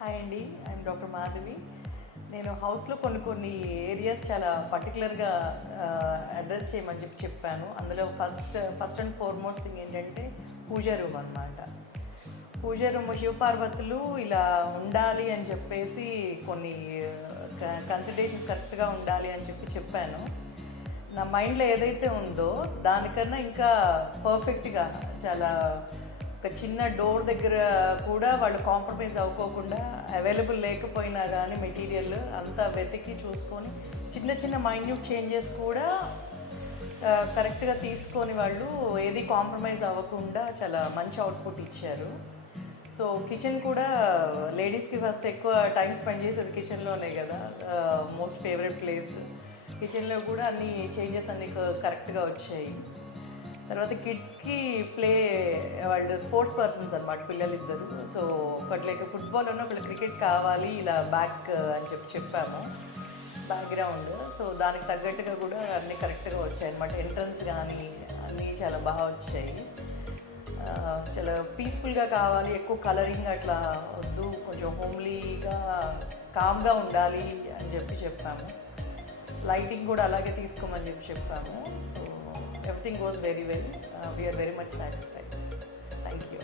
Hi అండి, I'm doctor Madhavi. నేను హౌస్లో కొన్ని ఏరియాస్ చాలా పర్టికులర్గా అడ్రస్ చేయమని చెప్పాను. అందులో ఫస్ట్ అండ్ ఫార్మోస్ట్ థింగ్ ఏంటంటే పూజా రూమ్ అనమాట. పూజా రూమ్ శివపార్వతులు ఇలా ఉండాలి అని చెప్పేసి కొన్ని కన్సల్టేషన్ కరెక్ట్గా ఉండాలి అని చెప్పాను. నా మైండ్లో ఏదైతే ఉందో దానికన్నా ఇంకా పర్ఫెక్ట్గా చాలా ఒక చిన్న డోర్ దగ్గర కూడా వాళ్ళు కాంప్రమైజ్ అవ్వకోకుండా అవైలబుల్ లేకపోయినా కానీ మెటీరియల్ అంతా వెతికి చూసుకొని చిన్న చిన్న మైన్యూట్ చేంజెస్ కూడా కరెక్ట్గా తీసుకొని వాళ్ళు ఏది కాంప్రమైజ్ అవ్వకుండా చాలా మంచి అవుట్పుట్ ఇచ్చారు. సో కిచెన్ కూడా లేడీస్కి ఫస్ట్ ఎక్కువ టైం స్పెండ్ చేసేది కిచెన్లోనే కదా, మోస్ట్ ఫేవరెట్ ప్లేస్. కిచెన్లో కూడా అన్ని చేంజెస్ అన్నీ కరెక్ట్గా వచ్చాయి. తర్వాత కిడ్స్కి వాళ్ళు స్పోర్ట్స్ పర్సన్స్ అనమాట, పిల్లలిద్దరు. సో ఒకటి ఫుట్బాల్ ఉన్న ఒకటి క్రికెట్ కావాలి, ఇలా బ్యాక్ అని చెప్పాము బ్యాక్గ్రౌండ్. సో దానికి తగ్గట్టుగా కూడా అన్నీ కరెక్ట్గా వచ్చాయి అనమాట. ఎంట్రన్స్ కానీ అన్నీ చాలా బాగా వచ్చాయి. చాలా పీస్ఫుల్గా కావాలి, ఎక్కువ కలరింగ్ అట్లా వద్దు, కొంచెం హోమ్లీగా కామ్గా ఉండాలి అని చెప్పాము. లైటింగ్ కూడా అలాగే తీసుకోమని చెప్పాము. So everything goes very well. We are very much satisfied. Thank you.